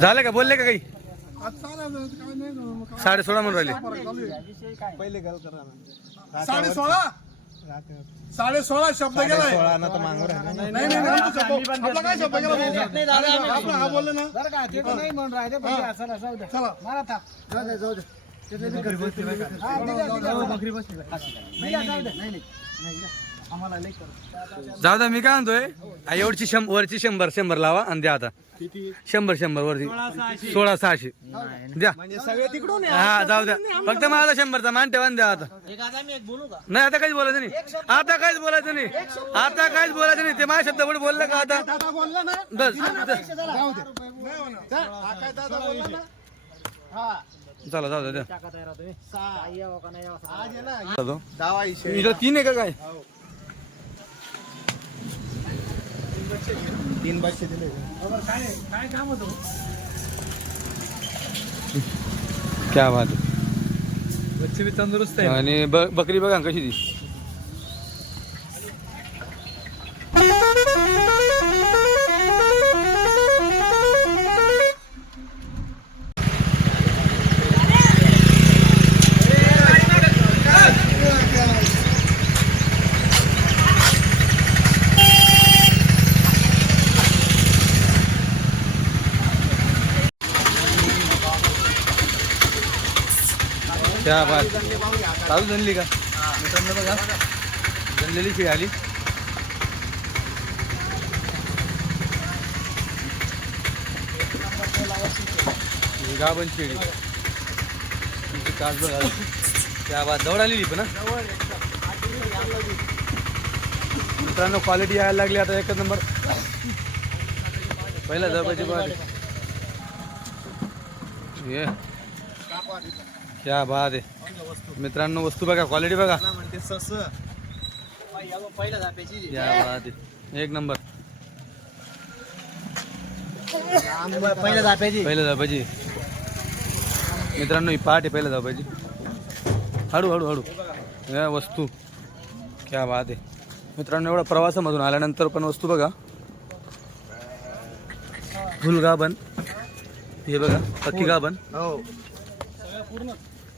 झालं का बोलले का काही 16.5 म्हणून राहिले. पहिले गल करा ना. 16.5 शब्द गेलाय. 16 ना तर मागवर आहे ना. नाही नाही नाही, आपला काय शब्द गेला आपला हा बोलले ना. नाही म्हणून राहिले पण चला जाऊ द्या. चला मारा था. जाऊ द्या जाऊ द्या. बकरी बसली नाही आम्हाला नाही करत. जाऊ द्या. मी काय म्हणतोय एवढची वरची 100 लावा आणि द्या आता 100 वरती 16,600 द्या. म्हणजे सगळे तिकडून हा जाऊ द्या. फक्त माझा 100चा मान ठेवा आणि द्या आता. नाही आता काहीच बोलायचं नाही. आता काहीच बोलायचं नाही. आता काहीच बोलायचं नाही. ते माझ्या शब्द पुढे बोललं का आता दादा बोलला ना. बस जाऊ दे. नाही होणार. हा काय दादा बोलला ना. हा चला जाऊ द्या द्या. आज आहे ना जातो. दावा इशे इथं 3 आहे का काय 3 बच्चे दिले. काय काम होतं. क्या बात आहे. बच्चे भी तंदुरुस्त आहे. आणि बकरी बघा कशी ती क्या बात. चालू जनली का मित्रांनो बघा जनलेली शिळी आली. गाभण शिळी तिची काच बघा. क्या बात. दौड आलेली पण मित्रांनो क्वालिटी यायला लागली आता एकच नंबर. पहिला जबाची बात ये क्या बात आहे मित्रांनो. वस्तू बघा क्वालिटी बघा. म्हणते सस पहिला जापेची क्या बात आहे. एक नंबर. पहिला जापेची पहिलं जापायची मित्रांनो. ही पाठ आहे पहिलं जापायची. हळू हळू हळू या वस्तू क्या बात आहे मित्रांनो. एवढा प्रवासामधून आल्यानंतर पण वस्तू बघा. फुल गाभण हे बघा. पक्की गाभण हो.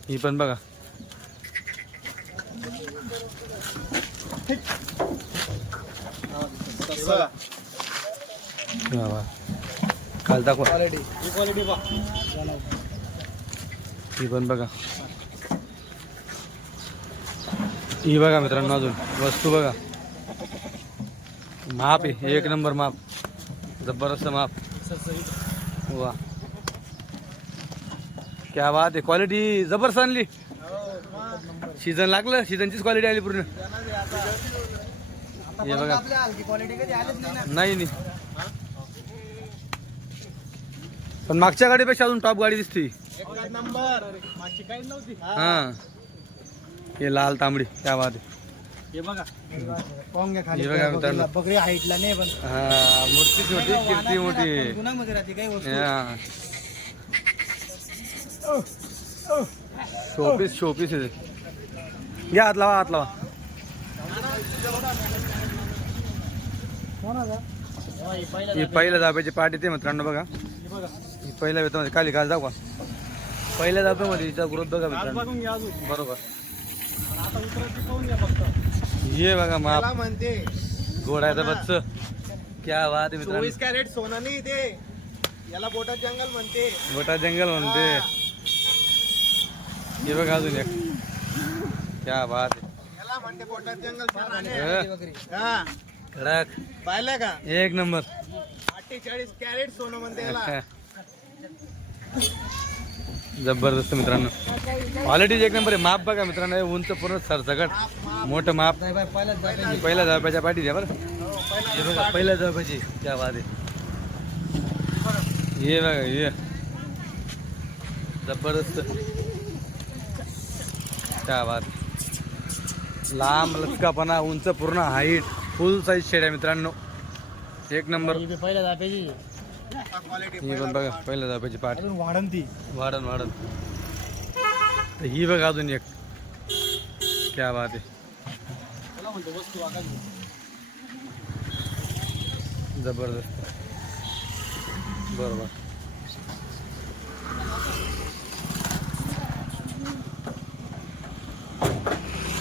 ही पण बघा. क्या बात. काल दाखवा ही पण बघा. ही बघा मित्रांनो. अजून वस्तू बघा. माप आहे एक नंबर माप. जबरदस्त माप. वा क्या बात आहे. क्वालिटी जबरदस्त आणली. सीझन लागलं. सीझनचीच क्वालिटी आली पूर्ण. हे बघा. क्वालिटी कधी आलीच नाही ना. नाही नाही पण मागच्या गाडीपेक्षा अजून टॉप गाडी दिसते. नंबर मागची काही नव्हती. हा हे लाल तांबडी क्या बात आहे. हे बघा पोंगे खाली हे बघा मित्रांनो. बकरी हाईटला नाही पण हा मूर्ती छोटी कीर्ती मोठी. गुणामध्ये राहते काही वस्तू. हा शोपीस आहे. घ्या हात लावा हात लावा. ही पहिल्या जाब्याची पाठ येते मित्रांनो बघा. ही पहिल्या वेतामध्ये खाली घास दाखवा. पहिल्या जाब्यामध्ये हिचा ग्रोथ बघा मित्रांनो. बरोबर. ये बघा माप. त्याला म्हणते घोड्याचं बच्च क्या बात आहे मित्रांनो. 24 कॅरेट सोनं नाही ते. याला बोटा जंगल म्हणते. गोटा जंगल म्हणते. हे बघा अजून एक क्या बात आहे. याला म्हणते बोटा जंगल. हा, कडक पाहिलं का. एक नंबर. 48 कॅरेट सोनं म्हणते याला. जबरदस्त मित्रांनो. क्वालिटी एक नंबर आहे. माप बघा मित्रांनो. हे उंच पूर्ण सरसकट मोठं माप. पहिल्या जबाच्या पाठी द्या बरं. हे बघा पहिल्या जबाची क्या बात आहे. हे बघा हे जबरदस्त क्या बात. लांब लचकापणा उंच पूर्ण हाईट फुल साईज शेड आहे मित्रांनो. एक नंबर. पहिला जापेची ही पण बघा पहिल्या जापाची पाठ. अजून वाढन ती. वाढन तर ही बघा अजून एक क्या बात आहे. जबरदस्त. बरोबर.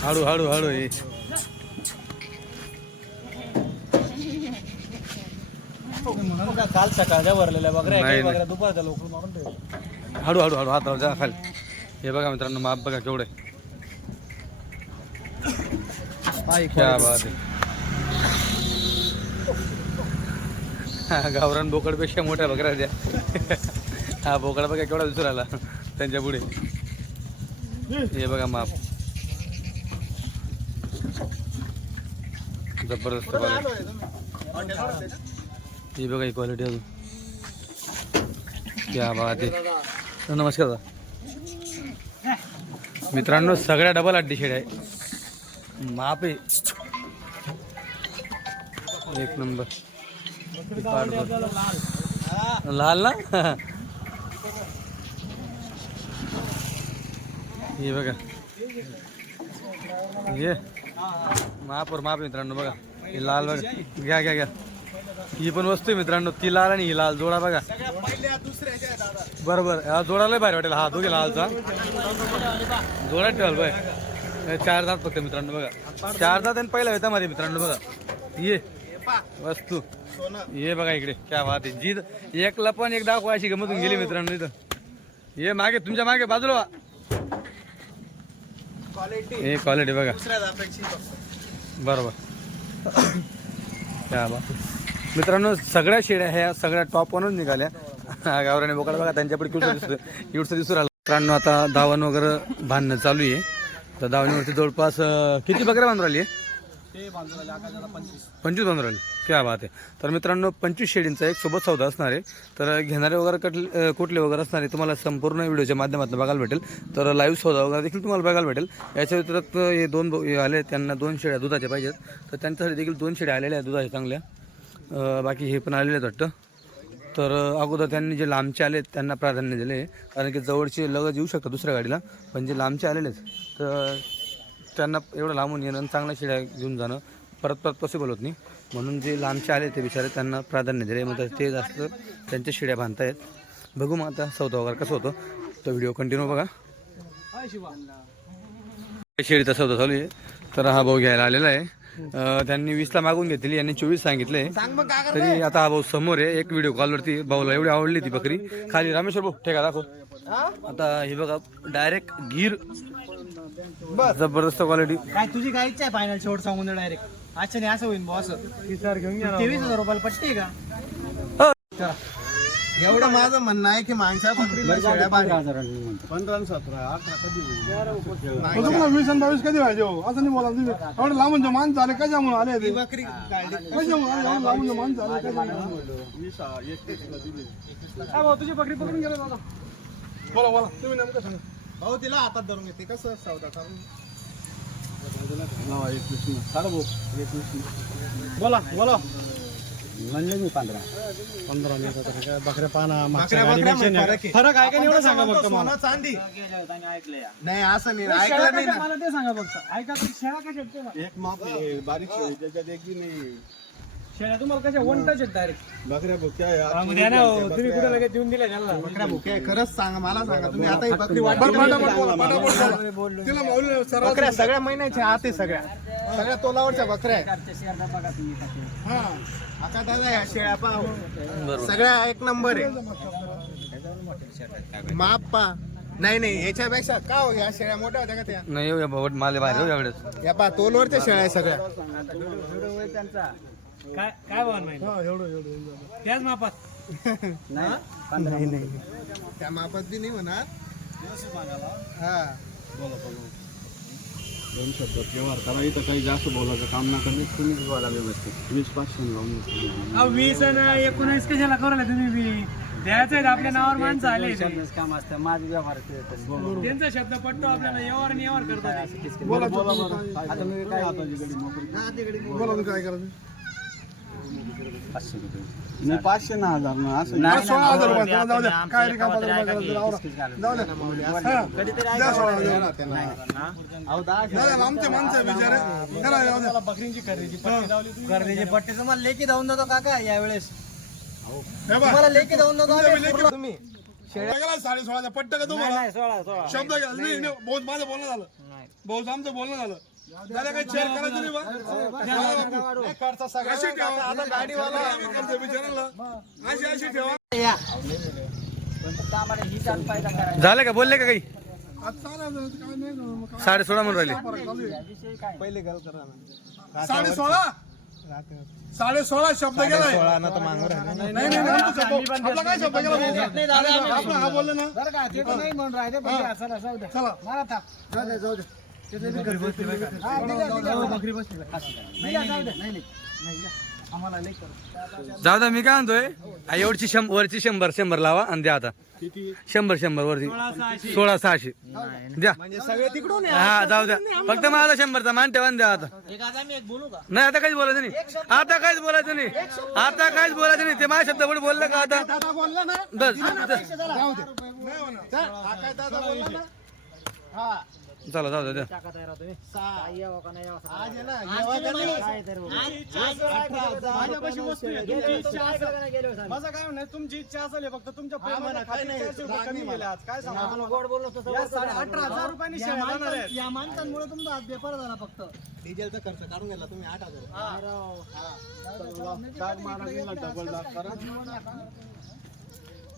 हळू हळू हळू ये. म्हणून का काल सकाळच्या भरलेल्या बकऱ्या नाही, काही नाही. बकऱ्या दुपारच्या लोक मारून ठेवले. हळू हळू हळू हातावर जा खाली. हे बघा मित्रांनो माप बघा केवढे. क्या बात आहे. हा, गावरान बोकडपेक्षा मोठ्या बकऱ्या द्या. हा बोकडा बघा केवढा दिसून राहिला त्यांच्या पुढे. हे बघा माप जबरदस्त क्वालिटी. ही बघा ही क्वालिटी अजून क्या बात आहे. नमस्कार दादा. मित्रांनो सगळ्या डबल अड्डी शेड आहे. माप आहे एक नंबर. लाल ना. हे बघा ये मापवर माप मित्रांनो बघा. ही लाल बघा. घ्या घ्या घ्या. ही पण वस्तू आहे मित्रांनो. ती लाल आणि ही लाल जोडा बघा. बरोबर जोडाला भारी वाटेल. हा दोघे लालचा जोडा ठेवाल बाय. 4 दात फक्त मित्रांनो बघा. 4 दात आणि पहिला येता मध्ये मित्रांनो बघा. ये वस्तू ये बघा इकडे क्या बात आहे. जी एकला पण एक दाखवा अशी गमतून गेली मित्रांनो इथं. ये मागे तुमच्या मागे बाजूला वा. हे क्वालिटी बघा बरोबर. क्या बात मित्रांनो. सगळ्या शेळ्या ह्या सगळ्या टॉप वनच निघाल्या. गावराने बोकडा बघा त्यांच्याकडे क्यूटचं दिसू राहिलं मित्रांनो. आता दावण वगैरे बांधणं चालू आहे. तर दावणीवरती जवळपास किती बकऱ्या बांधून राहिली आहे. 25 बांधून राहिले. क्या बात आहे. तर मित्रांनो 25 शेळींचा एक सोबत सौदा असणार आहे. तर घेणारे वगैरे कुठले वगैरे असणार आहे तुम्हाला संपूर्ण व्हिडिओच्या माध्यमातून बघायला भेटेल. तर लाईव्ह सौदा वगैरे देखील तुम्हाला बघायला भेटेल. याच्या व्यतिरिक्त हे 2 आले त्यांना 2 शेळ्या दुधाच्या पाहिजेत. तर त्यांच्यासाठी देखील 2 शेळ्या आलेल्या आहेत दुधाच्या चांगल्या. बाकी हे पण आलेले आहेत वाटतं. तर अगोदर त्यांनी जे लांबचे आले त्यांना प्राधान्य दिले. कारण की जवळचे लगत येऊ शकतात दुसऱ्या गाडीला. पण जे लांबचे आलेले आहेत तर त्यांना एवढं लांबून येणं आणि चांगल्या शेळ्या घेऊन जाणं परत पॉसिबल होत नाही. म्हणून जे लांबचे आले ते बिचारे त्यांना प्राधान्य दिले. मग ते जास्त त्यांच्या शेळ्या बांधतायत. बघू मग आता सौदा वगैरे कसं होतं. तर व्हिडिओ कंटिन्यू बघा. शेळीचा सौदा चालू आहे. तर हा भाऊ घ्यायला आलेला आहे. त्यांनी 20ला मागून घेतली. यांनी 24 सांगितले. तरी आता हा भाऊ समोर आहे. एक व्हिडिओ कॉलवरती भाऊला एवढी आवडली ती बकरी. खाली रामेश्वर भाऊ ठेका दाखव. आता हे बघा डायरेक्ट गिर जबरदस्त क्वालिटी. काय तुझी काय इच्छा आहे फायनल शेवट सांगून डायरेक्ट. अच्छा नाही असं होईल बॉस. 23,000 रुपयाला पट्टी का. एवढं माझं म्हणणं आहे की माणसा बकरीला शेळ्या बांधा. 15 17 18 कधी तुम्हाला 20 आणि 22 कधी व्हायचे हो. असं नाही बोला तुम्ही. एवढं लांबून जे माणसं आले कशामुळे आले ते. बकरी काढली. कशामुळे आले एवढं लांबून जे माणसं आले कशामुळे. 20 21 ला दिली. तुझी बकरी पकडून गेला दादा. बोला बोला तुम्ही नेमकं सांगा. भाऊ तिला हातात धरून घेते कसं सौदा चालू. बोला बोला. म्हणले मी 15 बकऱ्या पाना बकऱ्या बकऱ्या फरक आहे का एवढं सांगा फक्त मला. सोनं चांदी ऐकलं या. नाही असं नाही ऐकलं नाही ना. मला ते सांगा फक्त. ऐका तुम्ही शेळ्या कशा आहेत ते मला. एक माप आहे, बारीक शेळी त्याच्यात एक बी नाही. शेळ्या तुम्हाला कशा वन टच आहेत डायरेक्ट. बकऱ्या भुक्या आहे. तुम्ही कुठे लगेच देऊन दिल्या त्यांना. बकऱ्या भुके आहे. खरंच सांगा मला सांगा तुम्ही आता ही बकरी बरं, वाटली. पटापट बोला, पटापट बोला. तिला माऊली सराव. बकऱ्या सगळ्या महिन्याच्या आत आहे सगळ्या तोलावरच्या बकऱ्या आहे. हा आता दादा या शेळ्या पाव सगळ्या एक नंबर आहे. माप पा नाही नाही याच्यापेक्षा का हो या शेळ्या मोठ्या होत्या का त्या. नाही हो, या भाऊ माले बाहेर हो यावेळेस. या पा तोलवरच्या शेळ्या आहे सगळ्या. काय काय भाव नाही एवढं त्याच मापात. नाही नाही त्या मापात बी नाही होणार. हा 2 शब्दात व्यवहार करा. इथं काही जास्त बोलायचं काम नका. तुम्ही बोला व्यवस्थित. 20 लावून 20 आणि 19 कशाला करू तुम्ही बी. द्यायचं आहे आपल्या नावावर माणसं आले. काम असतं माझं व्यवहार. त्यांचा शब्द पडतो आपल्याला. व्यवहार आणि व्यवहार करतात. बोला बोला. आता मी काय हाताची गडी मोकळी. बोला तुम्ही काय करायचं. नाही 500 ना 1000 ना असं 16,000 रुपये चला, जाऊ द्या काय रे काय 5,000 रुपये जाऊ द्या हा. द्या 16,000. नाही, आमचे माणसं आहे बिचारे करा जाऊ द्या. बकरींची खरेदीची पट्टी लावली तुम्ही. गर्दीची पट्टी तुम्हाला लेखी जाऊन देतो काका यावेळेस हे बघ, तुम्हाला लेखी जाऊन देतो तुमच्या आम्ही लेकी- पूर्ण. तुम्ही गेला 16,500 पट्ट का तुम्हाला 16 शब्द गेला नाही नाही, भाऊ माझं बोलणं झालं भाऊ आमचं बोलणं झालं त्याला काही चेक करायचं नाही बा खर्च सगळा अशी ठेवा आता गाडीवाला बिचारायला अशी ठेवा झालं का बोलले का काही आता चालेल, काय नाही ना, मग काय 16.5 म्हणून राहिले चालू आहे. पहिले गल करा ना 16.5 शब्द गेलाय ना तर मागून राहिला. नाही नाही आमचा शब्द- आपला काय शब्द गेला भाऊ? आपला हा बोलले ना नाही म्हणून राहिले पण ते चला जाऊ द्या चला मारा था जाऊ दे जाऊ द्या मी काय म्हणतोय एवढची वरची 100 लावा आणि द्या आता 100 वरती 16,600 द्या म्हणजे सगळे तिकडून या. हा जाऊ द्या फक्त माझा 100चा मान ठेवा आणि द्या आता मी एक बोलू का नाही आता काहीच बोलायचं नाही आता काहीच बोलायचं नाही आता काहीच बोलायचं नाही ते माझ्या शब्द पुढे बोललं का आता दादा बोलला ना बस जाऊ दे हा काय दादा बोलला ना हा चला जाऊ द्या आज आहे ना येवा का नाही? माझ्यापाशी वस्तू आहे. तुमची इच्छा असेल. माझं काय म्हणणं आहे, तुमची इच्छा असेल फक्त तुमच्या हा म्हणा, काय नाही. कमी गेले आज काय सांगा गोड बोललो तसं या बोलतो. 18,000 रुपयांनी शेळ्या जाणार आहेत. या माणसांमुळे तुमचा आज बेपार झाला फक्त डिझेलचा खर्च काढून गेला तुम्ही 8,000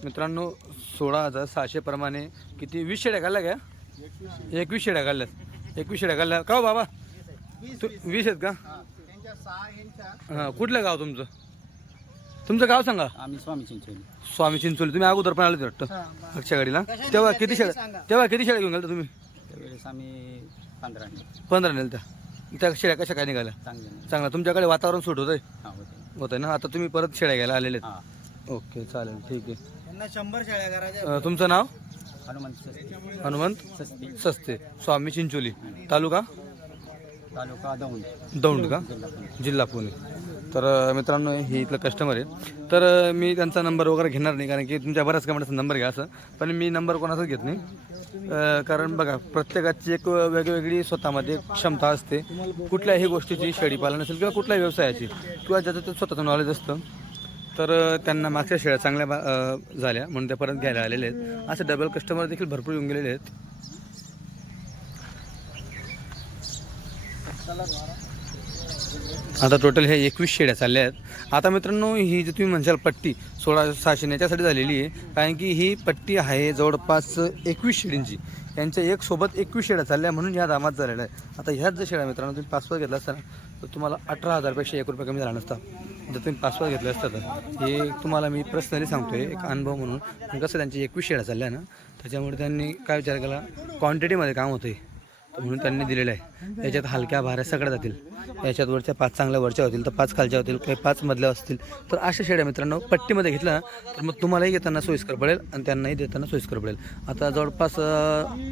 मित्रांनो 16,600 प्रमाणे किती 20 शेड्या काढल्या का 21 शेड्या काढल्यात 21 शेड्या काढल्या का हो बाबा 20 आहेत का त्यांच्या 6 यांच्या हां कुठलं गाव तुमचं गाव सांगा आम्ही स्वामी चिंचोली स्वामी चिंचोली तुम्ही अगोदर पण आले होते वाटतं मागच्या गाडीला तेव्हा किती शेड्या घेऊन गेला तुम्ही त्यावेळेस आम्ही 15 नेल त्या शेड्या कशा काय निघाल्या चांगला तुमच्याकडे वातावरण सूट होतंय होत आहे ना आता तुम्ही परत शेड्या घ्यायला आलेले आहेत ओके चालेल ठीक आहे त्यांना 100 शेळ्या करायच्या तुमचं नाव हनुमंत हनुमंत सस्ते स्वामी चिंचोली तालुका तालुका दौंड दौंड का जिल्हा पुणे तर मित्रांनो हे इथलं कस्टमर आहे तर मी त्यांचा नंबर वगैरे घेणार नाही कारण की तुमच्या बऱ्याच कमेंटचा नंबर घ्या असं पण मी नंबर कोणाचाच घेत नाही कारण बघा प्रत्येकाची एक वेगवेगळी स्वतःमध्ये क्षमता असते कुठल्याही गोष्टीची शेळीपालन असेल किंवा कुठल्याही व्यवसायाची किंवा ज्याचं ते स्वतःचं नॉलेज असतं तर त्यांना मागच्या शेळ्या चांगल्या झाल्या म्हणून त्या परत घ्यायला आलेले आहेत असे डबल कस्टमर देखील भरपूर येऊन गेलेले आहेत आता टोटल हे 21 शेड्या चालल्या आहेत आता मित्रांनो ही जी तुम्ही म्हणशाल पट्टी 16,600 याच्यासाठी झालेली आहे कारण की ही पट्टी आहे जवळपास 21 शेडींची यांच्या एक सोबत 21 शेड्या चालल्या म्हणून ह्या दामात झालेल्या आहे आता ह्याच जर शेड्या मित्रांनो तुम्ही पासवर्ड घेतला असता तर तुम्हाला 18,000 पेक्षा 1 रुपया कमी झाला नसता जर तुम्ही पासवर्ड घेतलं असतं तर हे तुम्हाला मी पर्सनली सांगतोय एक अनुभव म्हणून कसं त्यांची 21 शेड्या चालल्या ना त्याच्यामुळे त्यांनी काय विचार केला क्वांटिटीमध्ये काम होतं म्हणून त्यांनी दिलेलं आहे याच्यात हलक्या भाऱ्या सगळ्या जातील याच्यात वरच्या 5 चांगल्या वरच्या होतील तर 5 खालच्या होतील काही 5 मधल्या असतील तर अशा शेड्या मित्रांनो पट्टीमध्ये घेतलं ना तर मग तुम्हालाही घेताना सोयीस्कर पडेल आणि त्यांनाही देताना सोयीस्कर पडेल आता जवळपास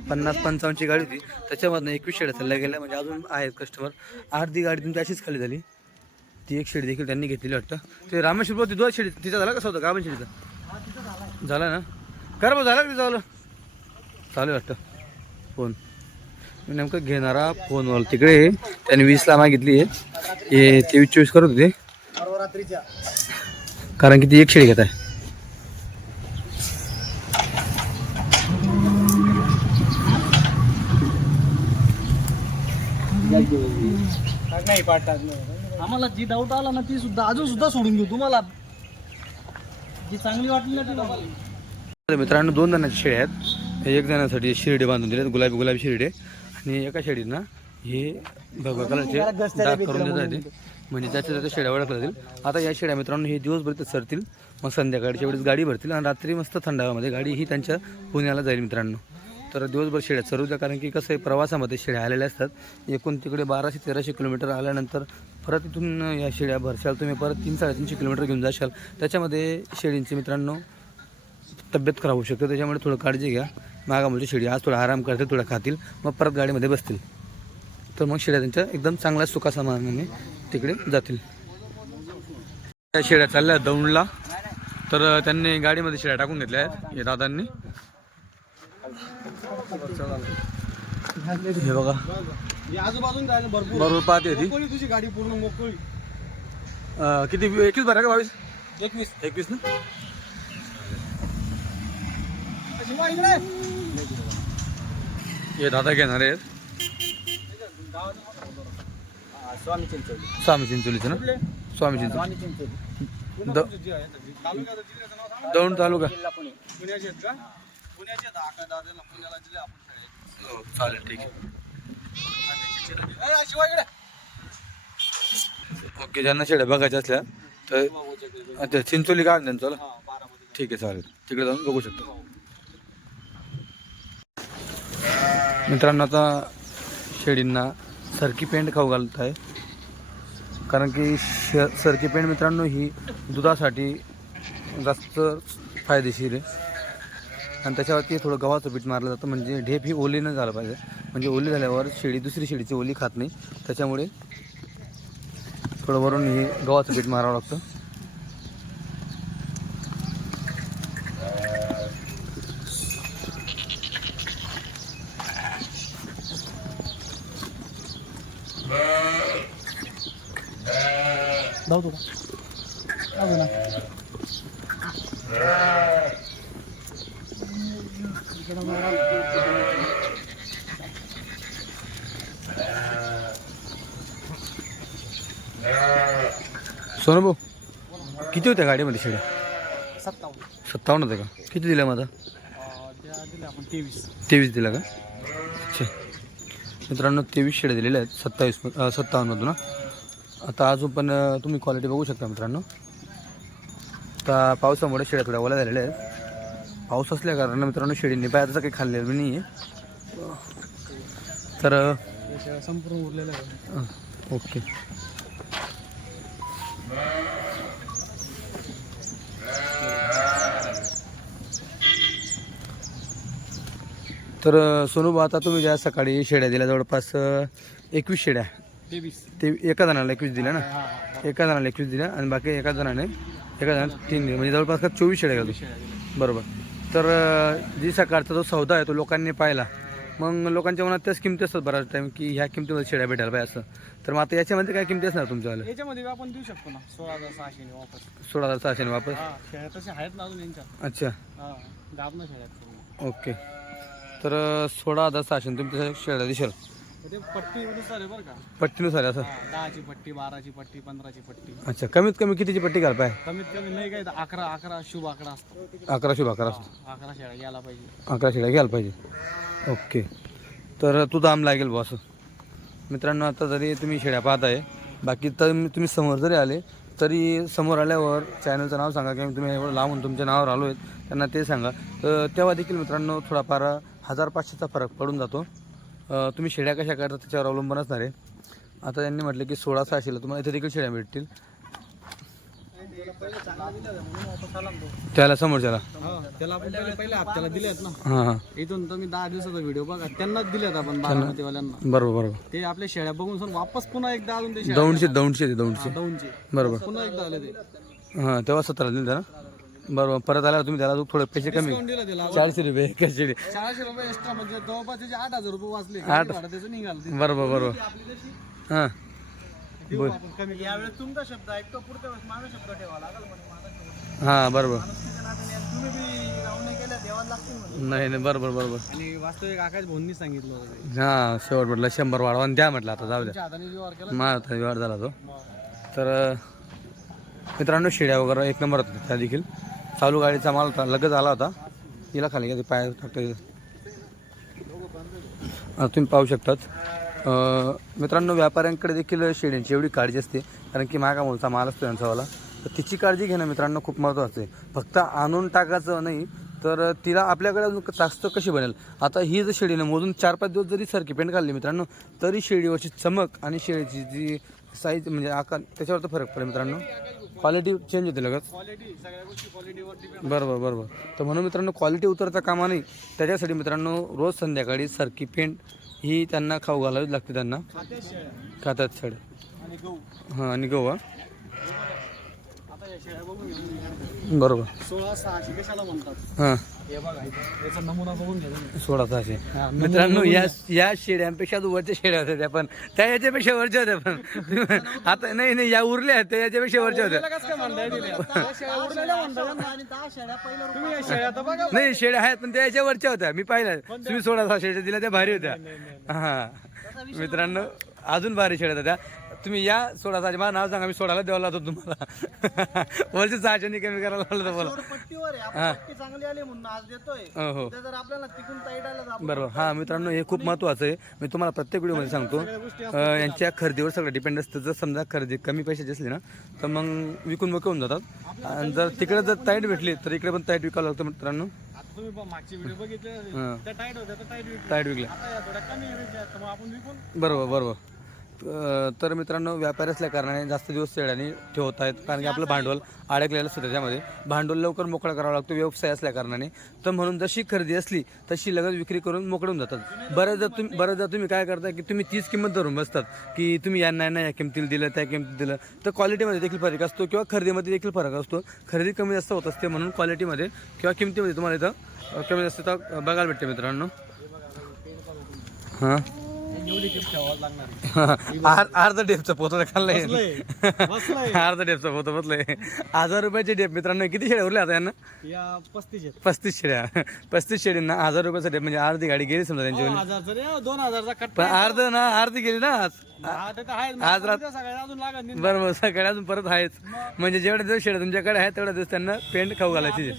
50-55ची गाडी होती त्याच्यामधनं 21 शेड्या चालल्या गेल्या म्हणजे अजून आहेत कस्टमर अर्धी गाडी तुमची अशीच खाली झाली ती एक शेडी देखील त्यांनी घेतलेली वाटतं ते रामेश्वरती 2 शेडी तिचा झाला कसं होतं गाभण शेडीचा झाला ना कर बघ झाला का तिचं झालं चालू वाटतं फोन मी नेमकं घेणारा फोनवर तिकडे त्याने 20ला मागितली आहे हे 23-24 करत होते रात्रीच्या कारण की ती एक शेळी घेत आहे नाही पाठतात आम्हाला जी डाऊट आला ना ती सुद्धा अजून सुद्धा सोडून घेऊ तुम्हाला जी चांगली वाटली ना ती बाबा मित्रांनो 2 जणांची शेळी आहेत एक जणांसाठी शिर्डे बांधून दिले गुलाबी शिर्डे आणि एका शेळींना हे भगवा कलरचे डाग करून देतात ते म्हणजे त्याच्या शेड्या ओळखल्या जातील आता या शेड्या मित्रांनो हे दिवसभर ते सरतील मग संध्याकाळच्या वेळेस गाडी भरतील आणि रात्री मस्त थंडाव्यामध्ये गाडी ही त्यांच्या पुण्याला जाईल मित्रांनो तर दिवसभर शेड्या चरू द्या कारण की कसं आहे प्रवासामध्ये शेड्या आलेल्या असतात एकूण तिकडे 1200-1300 किलोमीटर आल्यानंतर परत इथून या शेड्या भरशाल तुम्ही परत 300-350 किलोमीटर घेऊन जाशाल त्याच्यामध्ये शेळींची मित्रांनो तब्येत खराब होऊ शकते त्याच्यामुळे थोडं काळजी घ्या मागामुळे शेळी आज थोडा आराम करतील थोडा खातील मग परत गाडीमध्ये बसतील तर मग शेळ्या त्यांच्या एकदम चांगल्या सुखासमानाने तिकडे जातील त्या शेळ्या चालल्या दौंडला, तर त्यांनी गाडीमध्ये शेळ्या टाकून घेतल्या आहेत हे दादांनी. हे बघा आजूबाजून जायला भरपूर बरोबर पाहते ती. मोकळी तुझी गाडी पूर्ण मोकळी. किती 21 भरा का 22? 21 ना. शिवा इकडे. हे दादा घेणार आहेत स्वामी चिंचोली. स्वामी चिंचोलीचं ना. स्वामी चिंचोली स्वामी चिंचोली. दौंड तालुका. जिल्हा पुणे. पुण्याचे आहेत का? पुण्याचे आहेत. आका दादाला पुण्याला दिले आपण शाळेत. हो, चालेल ठीक आहे. ए, शिवा इकडे. ओके, ज्यांना शेळ्या बघायच्या असल्या तर अच्छा चिंचोली काय त्यांचं चला ठीक आहे चालेल, तिकडे जाऊन बघू शकतो. मित्रांनो आता शेळींना सरकी पेंट खाऊ घालत आहे, कारण की सरकी पेंट मित्रांनो ही दुधासाठी जास्त फायदेशीर आहे आणि त्याच्यावरती थोडं गव्हाचं पीठ मारलं जातं, म्हणजे ढेप ही ओली न झालं पाहिजे. म्हणजे ओली झाल्यावर शेळी दुसरी शेळीची ओली खात नाही, त्याच्यामुळे थोडं वरून हे गव्हाचं पीठ मारावं लागतं. धावतो का? अजून ना. सोनू भाऊ किती होत्या गाडीमध्ये शेळ्या? 57. होत्या का? किती दिल्या माझा? त्या दिल्या आपण 23. 23 दिला का? अच्छा मित्रांनो 23 शेळ्या दिलेल्या आहेत 57मधून. आता अजून पण तुम्ही क्वालिटी बघू शकता मित्रांनो. आता पावसामुळे शेळ्या थोड्या ओल्या झालेल्या आहेत. पाऊस असल्या कारण मित्रांनो शेळींनी बाहेरचं काही खाल्लेलं नाही आहे, तर संपूर्ण उरलेलं आहे. ओके. तर सोनूबा आता तुम्ही ज्या सकाळी शेळ्या दिल्या जवळपास 21 शेळ्या, 23. ते एका जणाला 21 दिल्या ना. एका जणाला 21 दिल्या आणि बाकी एका जणाने 3 दिले, म्हणजे जवळपास 24 शेळ्या घालतो. बरोबर. तर जी सकाळचा जो सौदा आहे तो लोकांनी पाहिला, मग लोकांच्या मनात त्याच किमती असतात बराच टाईम की ह्या किमतीमध्ये शेळ्या भेटायला पाहिजे असं. तर मग आता याच्यामध्ये काय किमती असणार तुमच्यावाल्या? याच्यामध्ये आपण देऊ शकतो ना 16,600 वापस. 16,600 वापस. शेळ्या तशा आहेत ना अजून यांच्या. अच्छा दाबना शेळ्या. ओके. तर 16,600 तुमच्या शेळ्या दिसेल ते पट्टीनुसार आहे बरं का. पट्टीनुसार असं. 10ची पट्टी, 12ची पट्टी, 15ची पट्टी. अच्छा कमीत कमी कितीची पट्टी घाल पाय? कमीत कमी नाही काय 11 शुभ आकडा असतो. 11 शुभ 11 असतो. 11 शेळ्या घ्यायला पाहिजे. 11 शेळ्या घ्यायला पाहिजे. ओके. तर तू दाम लागेल बॉस मित्रांनो. आता जरी तुम्ही शेळ्या पाहताय, बाकी तर तुम्ही समोर जरी आले तरी समोर आल्यावर चॅनलचं नाव सांगा किंवा तुम्ही एवढं लांबून तुमच्या नावावर आलो आहेत त्यांना ते सांगा, तर तेव्हा देखील मित्रांनो थोडाफार 1,500चा फरक पडून जातो. तुम्ही शेळ्या कशा करता त्याच्यावर अवलंबून असणार आहे. आता त्यांनी म्हटलं की 16,600ला तुम्हाला इथे देखील शेळ्या भेटतील. त्याला समोरच्याला त्याला आपण पहिले हप्त्याला दिलेत ना. हां हां इथून तुम्ही 10 दिवसाचा व्हिडिओ बघा, त्यांनाच दिलेत आपण बारामतीवाल्यांना. बरोबर. ते आपल्या शेळ्या बघून सर वापस पुन्हा एकदा अजून ते दौंडशे दौंडचे बरोबर. पुन्हा एकदा आले ते. हां तेव्हा 17 दिलं ना. बरोबर. परत आल्यावर तुम्ही त्याला थोडे पैसे कमी, दिला त्याला 400 रुपये एका शेळी. 400 रुपये एक्स्ट्रा, म्हणजे जवळपास त्याचे 8,000 रुपये वाचले. 8 त्याचं निघालं. बरोबर बरोबर. हां यावेळेस तुमचा शब्द ऐकतो, पुढच्या वेळेस माझा शब्द ठेवा लागेल. हां बरोबर. तुम्ही बी रावणे केल्या देवाला लागतील. नाही नाही बरोबर बरोबर. आणि वास्तविक आकाश भाऊंनी सांगितलं होतं हां शेवट म्हटलं 100 वाढवा आणि द्या म्हटलं आता जाऊ द्या. हाताने व्यवहार केला. माझा व्यवहार झाला तो. तर मित्रांनो शेळ्या वगैरे एक नंबर होता त्या देखील. चालू गाडीचा माल होता, लगेच आला होता. तिला खाली का पाय टाकता तुम्ही पाहू शकतात. मित्रांनो व्यापाऱ्यांकडे देखील शेळ्यांची एवढी काळजी असते, कारण की मागामोलचा माल असतो त्यांचावाला, तर तिची काळजी घेणं मित्रांनो खूप महत्त्वाचं आहे. फक्त आणून टाकायचं नाही, तर तिला आपल्याकडे अजून जास्त कशी बनेल. आता ही जर शेळीनं मोजून 4-5 दिवस जरी सरकी पेंट घालली मित्रांनो, तरी शेळीवरची चमक आणि शेळीची जी साईज म्हणजे आकार त्याच्यावर तर फरक पडेल मित्रांनो. क्वालिटी चेंज होते लगेच. क्वालिटी सगळ्या गोष्टी क्वालिटीवरती. बरोबर बरोबर. तर म्हणून मित्रांनो क्वालिटी उतरता कामा नाही. त्याच्यासाठी मित्रांनो रोज संध्याकाळी सरकी पेंट ही त्यांना खाऊ घालावीच लागते. त्यांना खातात शेळ्या आणि गहू. हां आणि गहू. आता शेळ्या बघून घ्या. बरोबर 16,600 कशाला म्हणतात हां हे बघा याचा नमुना बघून घ्या तुम्ही. 16,600 मित्रांनो या शेड्यांपेक्षा वरच्या शेड्या होत्या त्या पण त्या याच्यापेक्षा वरच्या होत्या पण आता नाही या उरल्या आहेत त्या याच्यापेक्षा वरच्या होत्या त्याला कसं काय म्हणताय दिल्या? या शेळ्या उरलेल्या म्हणतात आणि 10 शेळ्या पहिल्या तुम्ही या शेळ्या तर बघा. नाही शेड्या आहेत पण त्या याच्या वरच्या होत्या मी पाहिल्या तुम्ही 16,600 शेड्या दिल्या त्या भारी होत्या हा मित्रांनो अजून भारी शेड्या होत्या तुम्ही या 16,600 मला नाव सांगा मी 16ला द्यावं लागतो तुम्हाला वरचे 600 कमी करायला लागलं मला पट्टीवर आहे आपण पट्टी चांगली आली म्हणून आज देतोय हो ते जर आपल्याला तिकून टाईट आलं तर आपण बरोबर हा मित्रांनो हे खूप महत्त्वाचं आहे मी तुम्हाला प्रत्येक व्हिडिओमध्ये सांगतो यांच्या खरेदीवर सगळं डिपेंड असतं जर समजा खरेदी कमी पैशाची असली ना तर मग विकून होऊन जातात आणि जर तिकडे जर टाईट भेटली तर इकडे पण टाईट विकावं लागतं मित्रांनो तुम्ही मागचे व्हिडिओ बघितले त्या टाईट होत्या तर टाईट विकल्या आता या थोड्या कमी तर मग आपण विकून बरोबर तर मित्रांनो व्यापारी असल्या कारणाने जास्त दिवस शेळ्यांनी ठेवत आहेत कारण की आपलं भांडवल अडकलेलं असतं त्याच्यामध्ये भांडवल लवकर मोकळा करावा लागतो व्यवसाय असल्या कारणाने तर म्हणून जशी खरेदी असली तशी लगेच विक्री करून मोकळून जातात बऱ्याचदा तुम्ही काय करता की तुम्ही तीच किंमत धरून बसतात की तुम्ही यांना या किमतीला दिलं त्या किमतीला दिलं तर क्वालिटीमध्ये देखील फरक असतो किंवा खरेदीमध्ये देखील फरक असतो खरेदी कमी जास्त होत असते म्हणून क्वालिटीमध्ये किंवा किमतीमध्ये तुम्हाला इथं कमी जास्त तर बघायला भेटते मित्रांनो हां एवढी किती ठेवावं लागणार अर्धा डेपचा पोतं खाल्लाय अर्धा डेपचा पोतं बसलाय 1,000 रुपयाचे डेप मित्रांनो किती शेड्या उरल्या आता यांना या 35 35 शेड्यांना 1,000 रुपयाचा डेप म्हणजे अर्धी गाडी गेली समजा त्यांची 2,000चा कट पण अर्धी गेली ना आज रात अजून लागत बरोबर सकाळी अजून परत आहेच म्हणजे जेवढ्या दिवस शेड्या तुमच्याकडे आहेत तेवढ्या दिवस त्यांना पेंट खाऊ घालायची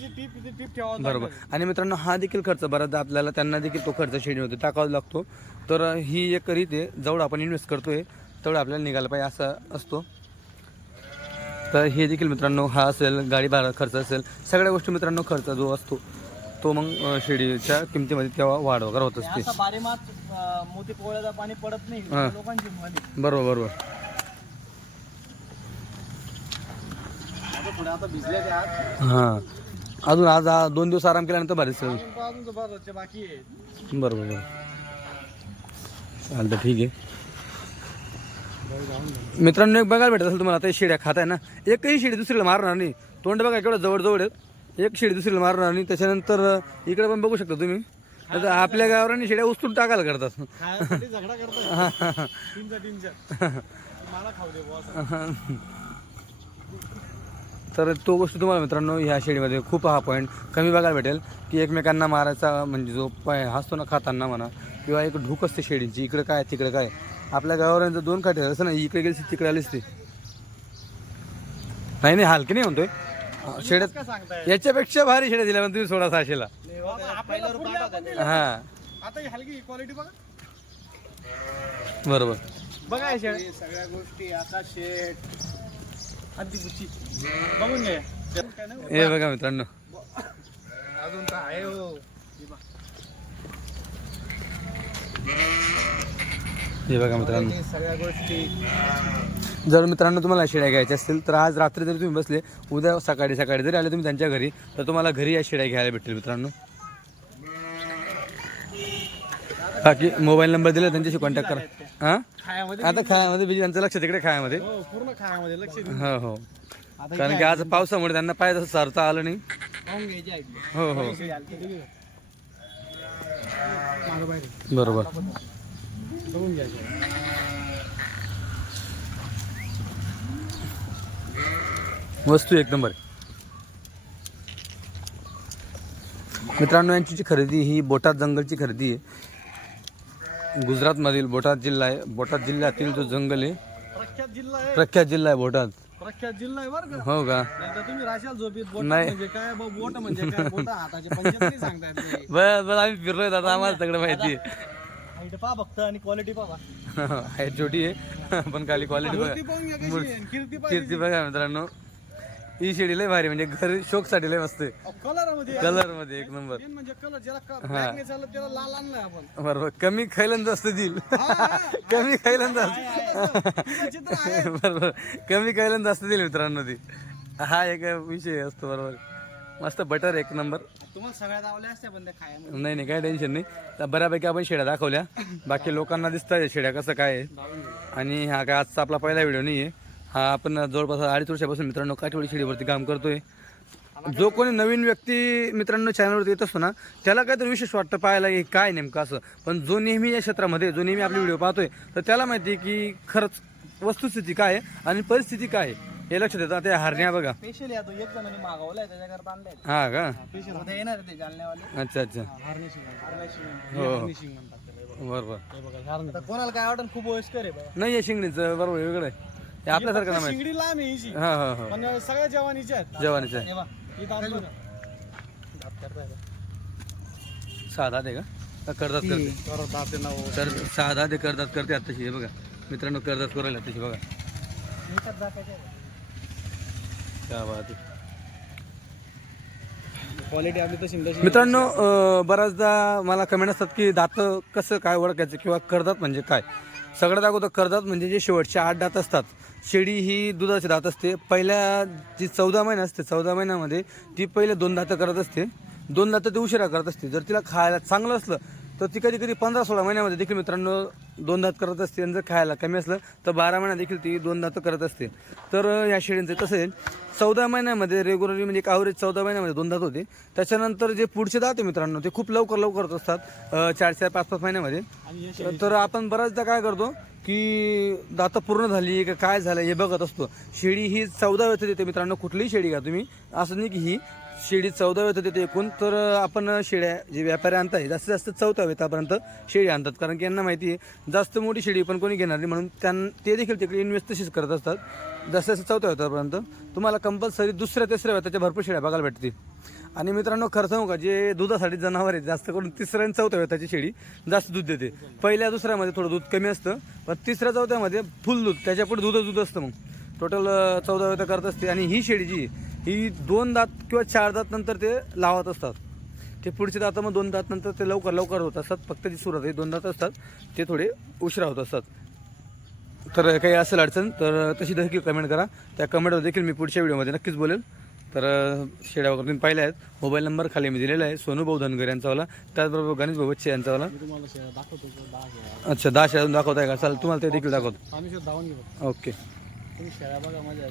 टीप ठेवा बरोबर आणि मित्रांनो हा देखील खर्च बराचदा आपल्याला त्यांना देखील तो खर्च शेडीमध्ये टाकावा लागतो तर ही एक रीत आहे जेवढं आपण इन्व्हेस्ट करतोय तेवढं आपल्याला निघायला पाहिजे असं असतो तर हे देखील मित्रांनो हा असेल गाडी भाडा खर्च असेल सगळ्या गोष्टी मित्रांनो खर्च जो असतो तो मग शेडीच्या किमतीमध्ये तेव्हा वाढ वगैरे होत असते बारेमास मोती पोळ्याचं पाणी पडत नाही लोकांची मध्ये बरोबर आता भिजले ते आज हां अजून आज 2 दिवस आराम केल्यानंतर भारी सर अजून तर बरं बाकी आहे बरोबर चालतं ठीक आहे मित्रांनो एक बघायला भेटत असेल तुम्हाला आता शेड्या खाताय ना एकही शेडी दुसरीला मारणार नाही तोंड बघा केवढं जवळ आहेत एक शेडी दुसरीला मारणार नाही त्याच्यानंतर इकडे पण बघू शकता तुम्ही आता आपल्या गावावर शेड्या उचलून टाकायला करतात झगडा करतात मला खाऊ दे बुवा तर तो गोष्ट तुम्हाला मित्रांनो ह्या शेडीमध्ये खूप हा पॉईंट कमी बघायला भेटेल की एकमेकांना मारायचा म्हणजे जो पाय असतो ना खाताना म्हणा किंवा एक ढूक असते शेडीची इकडे काय तिकडे काय आपल्या गावावर जर 2 काठी असं ना इकडे गेली तिकडे आलीच ते नाही हलकी नाही म्हणतोय शेड्यात याच्यापेक्षा भारी शेड्या दिल्या पण तुम्ही 16,600ला हां आता ही हलकी क्वालिटी बघा बरोबर बघा सगळ्या गोष्टी आता शेट अगदी गुच्ची बघून घ्या हे बघा मित्रांनो अजून तर आहे हो हे बघा मित्रांनो सगळ्या गोष्टी जर मित्रांनो तुम्हाला शेड्या घ्यायच्या असतील तर आज रात्री जरी तुम्ही बसले उद्या सकाळी जरी आले तुम्ही त्यांच्या घरी तर तुम्हाला घरी या शेड्या घ्यायला भेटेल मित्रांनो बाकी मोबाईल नंबर दिला त्यांच्याशी कॉन्टॅक्ट करा हां आता खायामध्ये बिजी त्यांचं लक्ष तिकडे खायामध्ये पूर्ण खायामध्ये लक्ष हो कारण की आज पावसामुळे त्यांना पाहिजे तसं चारता आलं नाही हो बरोबर बघून घ्यायचं वस्तू एक नंबर मित्रांनो यांची जी खरेदी ही बोटाद जंगलची खरेदी आहे गुजरातमधील बोटाद जिल्हा आहे बोटाद जिल्ह्यातील जो जंगल आहे प्रख्यात जिल्हा आहे बोटाद प्रख्यात जिल्हा आहे बरं का हो का तुम्ही राशाल झोपीत बोट नाही. म्हणजे काय बोट म्हणजे काय बोट हाताचे पंचायत नाही सांगता येत नाही. बस आम्ही फिरलोय आता आम्हाला सगळं माहिती हाईट पहा फक्त आणि क्वालिटी पहा आहे हाईट छोटी आहे पण खाली क्वालिटी मूर्ती पाहून घ्या कशी आहे, कीर्ती कीर्ती बघा मित्रांनो ही शेडी लय भारी म्हणजे घर शोकसाठी लय मस्त कलर मध्ये कलर मध्ये एक नंबर म्हणजे कलर ज्याला black नाही चालत त्याला लाल आणलाय आपण बरोबर कमी खायला जास्त देईल कमी खायला जास्त चित्र आहे बरोबर कमी खायला जास्त देईल मित्रांनो ती हा एक विषय असतो बरोबर मस्त बटर एक नंबर तुम्हाला सगळ्यात आवडल्या असत्या पण त्या खायला नाही काय टेन्शन नाही तर बऱ्यापैकी आपण शेड्या दाखवल्या बाकी लोकांना दिसतात शेड्या कसं काय आहे आणि हा काय आजचा आपला पहिला व्हिडिओ नाही आहे हा आपण जवळपास 2.5 वर्षापासून मित्रांनो काठेवाडी शेळीवरती काम करतोय. जो कोणी नवीन व्यक्ती मित्रांनो चॅनलवरती येत असतो ना त्याला काहीतरी विशेष वाटतं पाहायला की काय नेमकं असं, पण जो नेहमी या क्षेत्रामध्ये जो नेहमी आपले व्हिडिओ पाहतोय तर त्याला माहिती आहे की खरंच वस्तुस्थिती काय आहे आणि परिस्थिती काय आहे हे लक्षात येतं. ते हरण्या बघा. स्पेशल या तो एक जणांनी मागवलाय त्याच्याकरता आणलाय. हा का? स्पेशल उद्या येणार ते जालन्यावाले. अच्छा अच्छा. हो बरोबर. आता कोणाला काय वाटत खूप वयस्कर आहे बाबा. नाही आहे शिंगणीचं बरोबर वेगळं आहे. हे आपल्यासारखं ना माहिती. शिंगडी लांब आहे हिची. हा हा हा. पण सगळ्या जवानीच्या आहेत. जवानीचं आहे. हे बघ, ही दात बघ. साधा आहे का करदात करते? परत दात आहे ना. तर साधा ते करदात करते आत्ताशी. हे बघा मित्रांनो करदात करायला आत्ताशी बघा. एकच दाखवायचं आहे. क्या बात आहे. क्वालिटी आपली तशी तशी. मित्रांनो बऱ्याचदा मला कमेंट असतात की दात कसं काय ओळखायचं किंवा करदात म्हणजे काय. सगळ्यात अगोदर करदात म्हणजे जे शेवटचे 8 दात असतात. शेळी ही दुधाचे दात असते. पहिल्या जी 14 महिने असते 14 महिन्यामध्ये ती पहिले 2 दातं करत असते. 2 दातं ती उशिरा करत असते. जर तिला खायला चांगलं असलं तर ती कधी कधी 15-16 महिन्यामध्ये देखील मित्रांनो 2 दात करत असते. आणि जर खायला कमी असलं तर 12 महिन्यात देखील ती 2 दातं करत असते. तर या शेळींचं तसं आहे 14 महिन्यामध्ये रेग्युलरली म्हणजे एक ॲव्हरेज 14 महिन्यामध्ये 2 दात होते. त्याच्यानंतर जे पुढचे दात आहे मित्रांनो ते खूप लवकर लवकर असतात 4-4, 5-5 महिन्यामध्ये. तर आपण बऱ्याचदा काय करतो की दातं पूर्ण झाली का काय झालं हे बघत असतो. शेळी ही 14 वेळ देते मित्रांनो. कुठलीही शेळी घ्या तुम्ही, असं नाही की ही शेळी 14 वेळ देते एकूण. तर आपण शेळ्या जे व्यापारी आणताय जास्तीत जास्त 14 वेतापर्यंत शेळी आणतात. कारण की यांना माहिती आहे जास्त मोठी शेळी पण कोणी घेणार नाही, म्हणून ते देखील तिकडे इन्व्हेस्ट तशीच करत असतात. जास्तीत जास्त 14 वेतापर्यंत तुम्हाला कंपल्सरी 2ऱ्या-3ऱ्या वेताच्या भरपूर शेळ्या बघायला भेटतील. आणि मित्रांनो खरं सांगू का, जे दुधासाठी जनावर आहे जास्त करून 3ऱ्या आणि 4थ्या वेताची शेळी जास्त दूध देते. पहिल्या 2ऱ्यामध्ये थोडं दूध कमी असतं, पण 3ऱ्या-4थ्यामध्ये फुल दूध, त्याच्या पुढे दूध असतं. मग टोटल 14 वेता करत असते. आणि ही शेळी जी ही 2 दात किंवा 4 दात नंतर ते लावत असतात. ते पुढचे दात मग 2 दात नंतर ते लवकर लवकर होत असतात. फक्त जी सुरुवात आहे 2 दात असतात ते थोडे उशिरा होत असतात. तर काही असेल अडचण तर तशी देखील कमेंट करा. त्या कमेंटवर देखील मी पुढच्या व्हिडिओमध्ये नक्कीच बोलेल. तर शेळ्या वगैरे तुम्ही पाहिल्या आहेत. मोबाईल नंबर खाली मी दिलेला आहे. सोनू भाऊ धनगर यांचावाला, त्याचबरोबर गणेश भाऊ बच्चे यांचावाला. अच्छा 10 शेळ्या दाखवताय का? चालेल तुम्हाला ते देखील दाखवतो. ओके तुम्ही शेळ्या बघा माझ्या.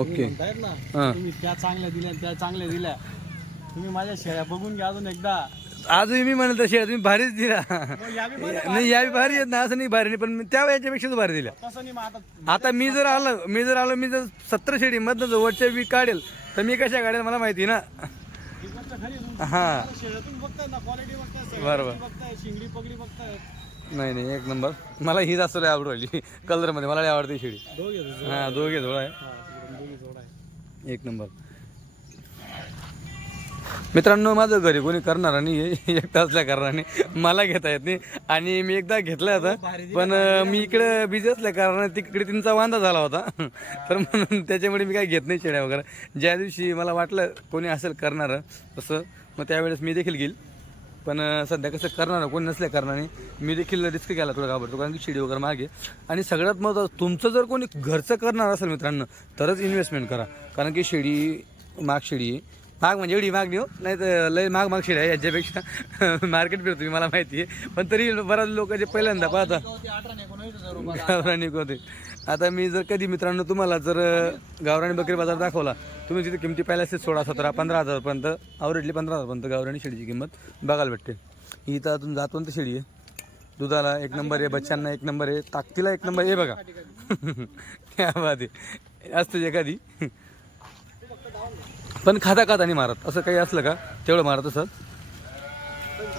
ओके म्हणतायत ना हां. तुम्ही त्या चांगल्या दिल्या त्या चांगल्या दिल्या. तुम्ही माझ्या शेळ्या बघून घ्या अजून एकदा. आजही मी म्हणत शेळ्या तुम्ही भारीच दिला. नाही यावी भारी येत ना, असं नाही भारी नाही, पण त्या याच्यापेक्षा भारी दिल्या. तसं नाही मग आता आता मी जर आलो 70 शेळी मधनं जवळच्या मी काढेल तर मी कशा काढेल मला माहिती ना. हा शेळ्या तुम्ही बघताय ना, क्वालिटी बघताय, बरोबर. बघताय, शिंगडी पगडी बघताय. नाही एक नंबर. मला ही जास्त लय आवडू राहिली कलरमध्ये. मला लय आवडते शेळी. हा दोघे जोड आहे. दोघी जोड आहे. 1 नंबर. मित्रांनो माझं घरी कोणी करणार नाही, एकटा असल्या कारणाने मला घेता येत नाही. आणि मी एकदा घेतला होता पण मी इकडे बिझी असल्या कारणाने तिकडे त्यांचा वांदा झाला होता. तर म्हणून त्याच्यामुळे मी काही घेत नाही शेळ्या वगैरे. ज्या दिवशी मला वाटलं कोणी असेल करणारं तसं मग त्यावेळेस मी देखील घेईल. पण सध्या कसं करणार कोणी नसल्या कारणाने मी देखील रिस्क घ्यायला थोडं घाबरतो, कारण की शेळी वगैरे मागे. आणि सगळ्यात महत्त्वाचं तुमचं जर कोणी घरचं करणार असेल मित्रांनो तरच इन्व्हेस्टमेंट करा. कारण की शेळी महाग शेळी महाग म्हणजे एवढी महाग नाही हो, नाही तर लय महाग शेळी आहे. याच्यापेक्षा मार्केट फिरतो मला माहिती आहे, पण तरी बऱ्याच लोक जे पहिल्यांदा पाहता 18-19 रुपये. गावरानी होते. आता मी जर कधी मित्रांनो तुम्हाला जर गावरानी बकरी बाजार दाखवला, तुम्ही तिथे किमती पाहिल्या असते 16, 17, 15,000पर्यंत. ॲव्हरेजली 15,000पर्यंत गावरानी शेळीची किंमत बघायला भेटते. ही तर अजून जातवंत शेळी आहे. दुधाला 1 नंबर आहे, बच्चांना 1 नंबर आहे, ताकदीला 1 नंबर आहे. बघा क्या बात आहे. असते एखादी पण खाता नाही मारत. असं काही असलं का तेवढं मारत असत.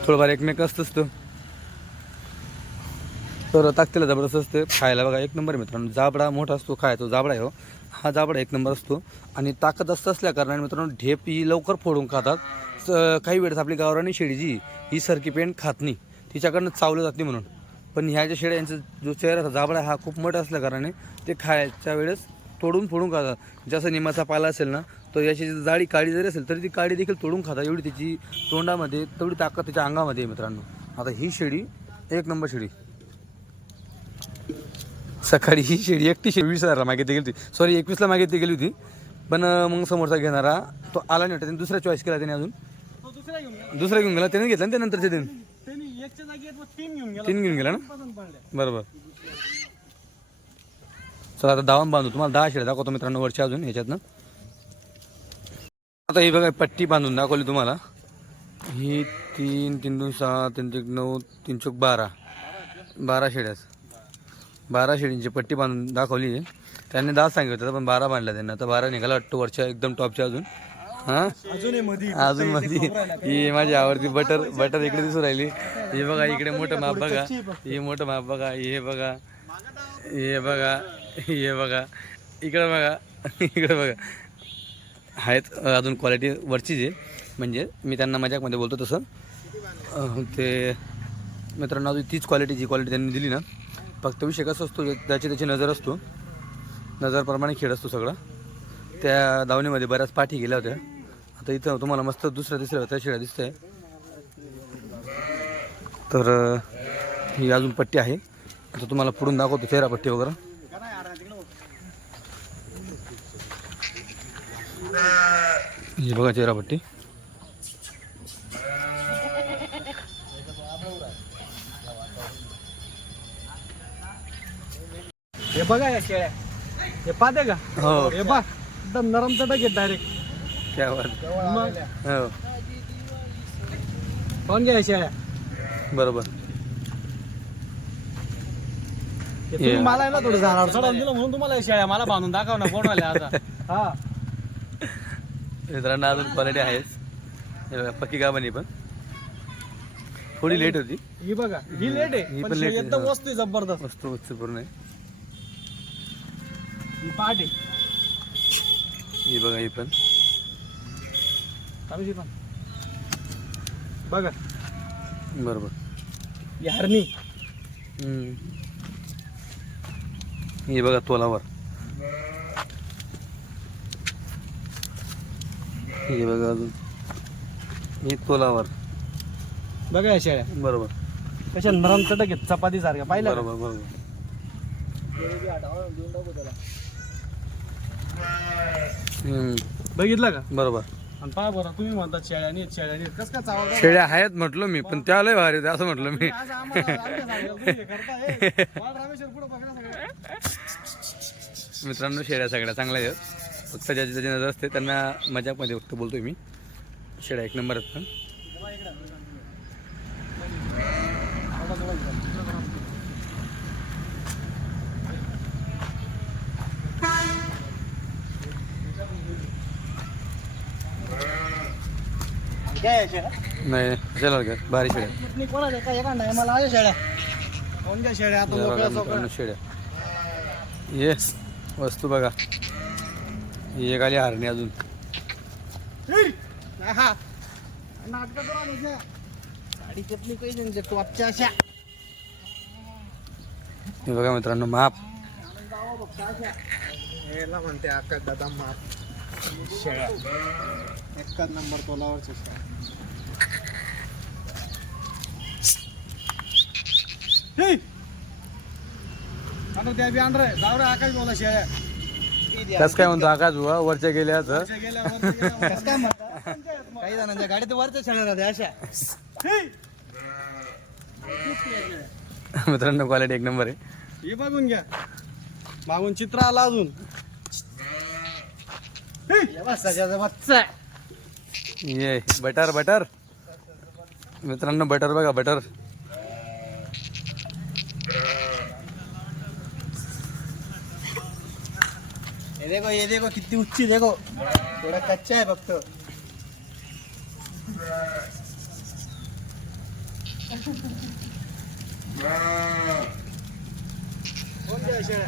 थोडंफार एकमेक असतं. तर ताकदीला जबरदस्त असते. खायला बघा 1 नंबर मित्रांनो. जाबडा मोठा असतो, खायचो जाबडा आहे हो. हा जाबडा 1 नंबर असतो. आणि ताकद असल्या कारणाने मित्रांनो ढेप ही लवकर फोडून खातात. काही वेळेस आपली गावरानी शेळी जी ही सरकी पेंट खात नाही, तिच्याकडनं चावलं जात नाही म्हणून. पण ह्या ज्या शेळ्या यांचा जो चेहरा जाबडा हा खूप मोठा असल्या कारणाने ते खायच्या वेळेस तोडून फोडून खातात. जसं निमाचा पाला असेल ना तर याची जाडी काळी जरी असेल तरी ती काळी देखील तोडून खातात. एवढी तिची तोंडामध्ये तेवढी ताकद तिच्या अंगामध्ये आहे मित्रांनो. आता ही शेळी 1 नंबर शेळी. सकाळी ही शेळी एकटी 20,000ला मागितली गेली होती, सॉरी 21ला मागितली गेली होती. पण मग समोरचा घेणारा तो आला नाही, त्याने दुसरा चॉईस केला. त्याने अजून दुसरा घेऊन गेला. त्याने घेतला ना त्यानंतरचे दिन 3 घेऊन गेला ना. बरोबर. चला आता दावण बांधू, तुम्हाला 10 शेळ्या दाखवतो मित्रांनो वरच्या अजून याच्यातनं. आता ही बघा पट्टी बांधून दाखवली तुम्हाला. ही 3 3 2 6 3 1 9 3 चौक 12 शेळ्या, 12 शेळींची पट्टी बांधून दाखवली आहे. त्यांनी 10 सांगितलं पण 12 बांधल्या त्यांना, तर 12 निघाला वाटतं वरच्या एकदम टॉपच्या अजून. हां अजून मध्ये ही माझी आवडती बटर इकडे दिसून राहिली. हे बघा इकडे मोठं माप बघा, हे मोठं माप बघा, हे बघा, हे बघा, हे बघा, इकडं बघा, इकडे बघा. आहेत अजून क्वालिटी वरचीच आहे, म्हणजे मी त्यांना मजाकमध्ये बोलतो तसं. ते मित्रांनो अजून तीच क्वालिटी जी क्वालिटी त्यांनी दिली ना, फक्त विषय कसा असतो त्याची नजर असतो, नजरप्रमाणे खेळ असतो सगळा. त्या दावणीमध्ये बऱ्याच पाठी गेल्या होत्या. आता इथं तुम्हाला मस्त दुसऱ्या तिसऱ्या होत्या शेळ्या दिसत आहे. तर ही अजून पट्टी आहे. आता तुम्हाला पुढून दाखवतो फेरा पट्टी वगैरे. ही बघा चेहरा पट्टी. हे बघा या शेळ्या, हे पाहते का? हो हे बघ एकदम नरम चटक आहे डायरेक्ट. क्या बात. हो कोण घ्या शेळ्या? बरोबर. हे तुम्ही मला आहे ना थोडं झाडावर चढवून दिलं म्हणून तुम्हाला या शेळ्या मला बांधून दाखव ना कोण आल्या आता. हा मित्रांनो अजून क्वालिटी आहेच. हे बघा पक्की गाभणी पण थोडी लेट होती. ही बघा ही लेट आहे ही पण पण शेळी late आहे, एकदम हा. वस्तू आहे जबरदस्त. वस्तू पूर्ण आहे. ही पाट आहे ही बघा ही पण चालू पण बघा. बरोबर. ही हरणी. हे बघा तोलावर. हे बघा अजून ही तोलावर. बघा या शेळ्या बरोबर कशा नरम चटक आहेत चपाती सारख्या पाहिलं का? बरोबर बरोबर. बघितलं का? बरोबर. आणि पहा बरं तुम्ही म्हणतात शेळ्यानी कसं काय चावलं? शेळ्या आहेत म्हटलं मी, पण त्या लय भारी आहेत असं म्हटलं मी. आज आम्हाला आमच्या सांगायला तुम्ही हे करताय. वाल रामेश्वर पुढं बघा सगळे. मित्रांनो शेळ्या सगळ्या चांगल्या आहेत, फक्त ज्याची त्याची नजर असते त्यांना मजाकमध्ये फक्त बोलतोय मी. शेळ्या एक नंबर आहेत पण. काय शेळ्या? नाही चला का भारी शेळ्या. मी कोणाच्या काय एखादा आहे मला आल्या शेळ्या. कोण घ्या शेळ्या आता हे बघा मोकळ्या मित्रांनो चोकळ्या. शेळ्या. ये वस्तू बघा. ही एक आली हरणी अजून. हा नाटक करा ना साडी चटणी काही टॉपच्या अशा. हे बघा मित्रांनो माप. याला म्हणते आकाश दादा माप शेळ्या. एकाच नंबर तोलावरच्या शेळ्या. आता त्या बी आणलं जाऊ रे आकाश बोला शेळ्या. कस काय म्हणतो आकाश बुवा वरच्या गेल्या तर. कसं काय म्हणतात? काही जणांच्या गाडीत वरच्या शेळ्या राहते अशा. मित्रांनो क्वालिटी एक नंबर आहे. हे बघून घ्या मागून चित्र आला अजून. ये बटर बटर. मित्रांनो बटर बघा बटर. ये देखो किती उच्ची देखो. थोडा कच्चा आहे फक्त. कोण घ्या शेळ्या?